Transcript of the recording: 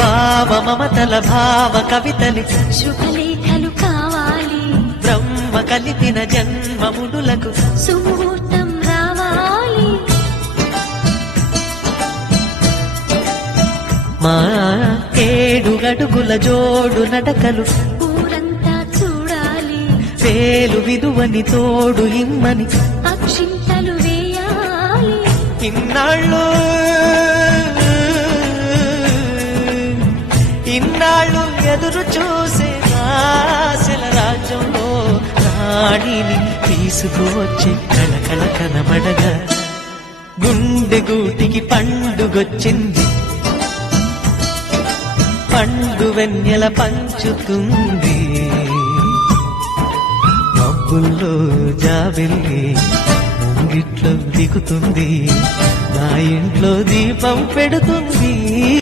భావ మమతల భావ కవితలి శుభలేఖలు కావాలి, బ్రహ్మ కలిపిన జన్మమునులకు సుముహూర్తం రావాలి. మా 7 అడుగుల జోడు నడకలు ఊరంతా చూడాలి, వేలు విలువని తోడు ఇమ్మని అక్షింతలు వేయాలి. ఇన్నాళ్ళు ఎదురు చూసే ఆశల రాజ్యంలో రాణిని తీసుకువచ్చి కళకళ కనబడగా గుండె గూటికి పండుగొచ్చింది, పండు వెన్నెల పంచుతుంది. మబ్బుల్లో జాబిల్లి ముంగిట్లో దిగుతుంది, నా ఇంట్లో దీపం పెడుతుంది.